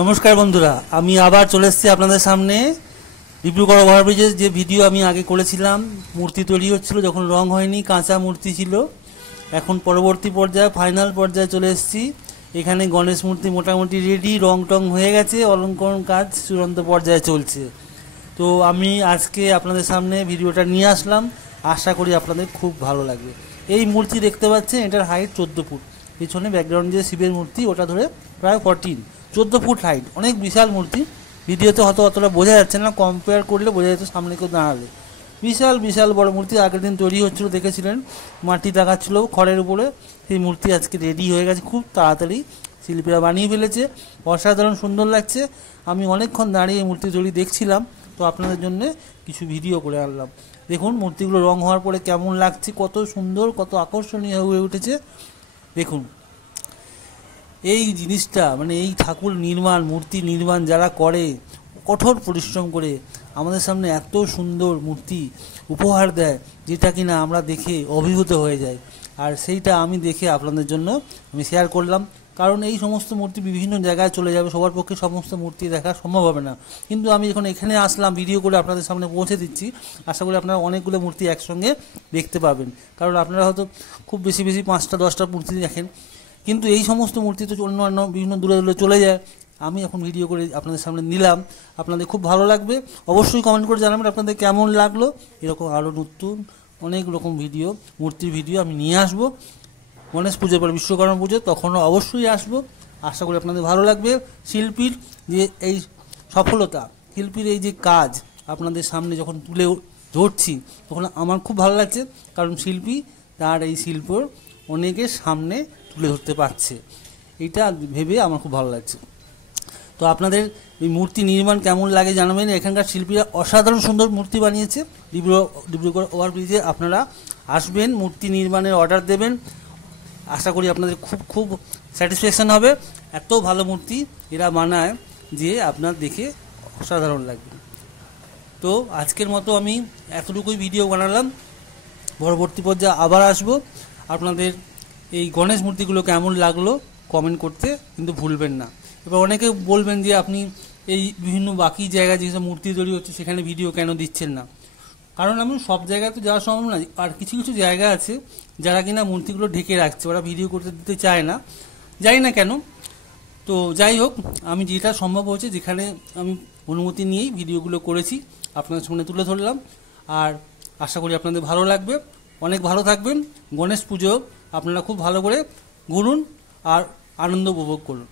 নমস্কার বন্ধুরা, আমি আবার চলে এসেছি আপনাদের সামনে। ডিব্রুগড় ওভারব্রিজের যে ভিডিও আমি আগে করেছিলাম, মূর্তি তৈরি হচ্ছিল যখন রং হয়নি, কাঁচা মূর্তি ছিল। এখন পরবর্তী পর্যায়ে ফাইনাল পর্যায়ে চলে এসেছি। এখানে গণেশ মূর্তি মোটামুটি রেডি, রং টং হয়ে গেছে, অলঙ্করণ কাজ চূড়ান্ত পর্যায়ে চলছে। তো আমি আজকে আপনাদের সামনে ভিডিওটা নিয়ে আসলাম, আশা করি আপনাদের খুব ভালো লাগবে। এই মূর্তি দেখতে পাচ্ছেন, এটার হাইট 14 ফুট। পিছনে ব্যাকগ্রাউন্ড যে শিবের মূর্তি, ওটা ধরে প্রায় 14 ফুট হাইট, অনেক বিশাল মূর্তি। ভিডিওতে হয়তো অতটা বোঝা যাচ্ছে না, কম্পেয়ার করলে বোঝা যেত সামনে কেউ দাঁড়ালে। বিশাল বিশাল বড় মূর্তি, আগের দিন তৈরি হচ্ছিলো দেখেছিলেন, মাটি দেখাচ্ছিল খড়ের উপরে। সেই মূর্তি আজকে রেডি হয়ে গেছে, খুব তাড়াতাড়ি শিল্পীরা বানিয়ে ফেলেছে, অসাধারণ সুন্দর লাগছে। আমি অনেকক্ষণ দাঁড়িয়ে মূর্তি তৈরি দেখছিলাম, তো আপনাদের জন্য কিছু ভিডিও করে আনলাম। দেখুন মূর্তিগুলো রং হওয়ার পরে কেমন লাগছে, কত সুন্দর, কত আকর্ষণীয় হয়ে উঠেছে। দেখুন এই জিনিসটা, মানে এই ঠাকুর নির্মাণ, মূর্তি নির্মাণ যারা করে, কঠোর পরিশ্রম করে আমাদের সামনে এত সুন্দর মূর্তি উপহার দেয়, যেটা কিনা আমরা দেখে অভিভূত হয়ে যাই। আর সেইটা আমি দেখে আপনাদের জন্য আমি শেয়ার করলাম, কারণ এই সমস্ত মূর্তি বিভিন্ন জায়গায় চলে যাবে, সবার পক্ষে সমস্ত মূর্তি দেখা সম্ভব হবে না। কিন্তু আমি যখন এখানে আসলাম, ভিডিও করে আপনাদের সামনে পৌঁছে দিচ্ছি, আশা করি আপনারা অনেকগুলো মূর্তি একসঙ্গে দেখতে পাবেন। কারণ আপনারা হয়তো খুব বেশি 5টা 10টা মূর্তি দেখেন, কিন্তু এই সমস্ত মূর্তি তো অন্য বিভিন্ন দূরে দূরে চলে যায়। আমি এখন ভিডিও করে আপনাদের সামনে নিলাম, আপনাদের খুব ভালো লাগবে। অবশ্যই কমেন্ট করে জানাবেন আপনাদের কেমন লাগলো। এরকম আরও নতুন অনেক রকম ভিডিও, মূর্তির ভিডিও আমি নিয়ে আসবো। গণেশ পুজোর পর বিশ্বকর্মা পুজো, তখনও অবশ্যই আসবো। আশা করি আপনাদের ভালো লাগবে। শিল্পীর যে এই সফলতা, শিল্পীর এই যে কাজ আপনাদের সামনে যখন তুলে ধরছি, তখন আমার খুব ভালো লাগছে। কারণ শিল্পী তার এই শিল্প অনেকের সামনে তুলে ধরতে পারছে, এইটা ভেবে আমার খুব ভালো লাগছে। তো আপনাদের এই মূর্তি নির্মাণ কেমন লাগে জানাবেন। এখানকার শিল্পীরা অসাধারণ সুন্দর মূর্তি বানিয়েছে। ডিব্রুগড় ওভারব্রিজে আপনারা আসবেন, মূর্তি নির্মাণের অর্ডার দেবেন, আশা করি আপনাদের খুব খুব স্যাটিসফ্যাকশান হবে। এত ভালো মূর্তি এরা বানায় যে আপনার দেখে অসাধারণ লাগবে। তো আজকের মতো আমি এতটুকুই ভিডিও বানালাম, পরবর্তী পর্যায়ে আবার আসবো। আপনাদের এই গণেশ মূর্তিগুলো কেমন লাগলো কমেন্ট করতে কিন্তু ভুলবেন না। এবার অনেকে বলবেন যে আপনি এই বিভিন্ন বাকি জায়গায় যেসব মূর্তি তৈরি হচ্ছে সেখানে ভিডিও কেন দিচ্ছেন না। কারণ আমি সব জায়গায় তো যাওয়া সম্ভব না, আর কিছু কিছু জায়গা আছে যারা কিনা মূর্তিগুলো ঢেকে রাখছে, ওরা ভিডিও করতে দিতে চায় না, জানি না কেন। তো যাই হোক, আমি যেটা সম্ভব হয়েছে, যেখানে আমি অনুমতি নিয়েই ভিডিওগুলো করেছি, আপনাদের সামনে তুলে ধরলাম। আর আশা করি আপনাদের ভালো লাগবে। অনেক ভালো থাকবেন। গণেশ পুজো আপনারা খুব ভালো করে ঘুরুন আর আনন্দ উপভোগ করুন।